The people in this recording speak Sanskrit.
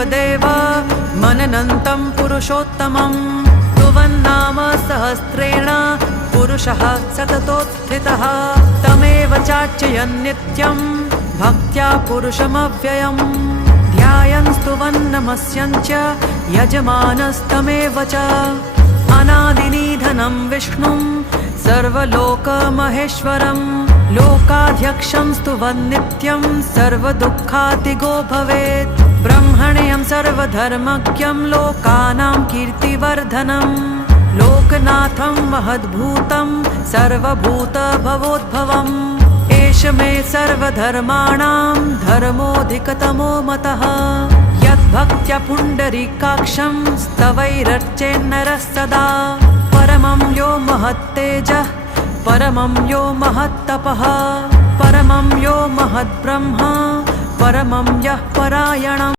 देवदेव मननन्तं पुरुषोत्तमं स्तुवन्नाम सहस्रेण पुरुषः सततोत्थितः तमेव चार्चयन् नित्यं भक्त्या पुरुषमव्ययम् ध्यायन् स्तुवन् नमस्यन् च यजमानस्तमेव च अनादिनिधनं विष्णुं सर्वलोकमहेश्वरं लोकाध्यक्षं स्तुवन् नित्यं सर्वदुःखातिगो भवेत् ब्रह्मण्यं सर्वधर्मज्ञं लोकानां कीर्तिवर्धनं लोकनाथं महद्भूतं सर्वभूतभवोद्भवम् एष मे सर्वधर्माणां धर्मोऽधिकतमो मतः यद्भक्त्या पुण्डरीकाक्षं स्तवैरर्चेन्नरः सदा परमं यो महत्तेजः परमं यो महत्तपः परमं यो महद्ब्रह्म परमं यः परायणम्।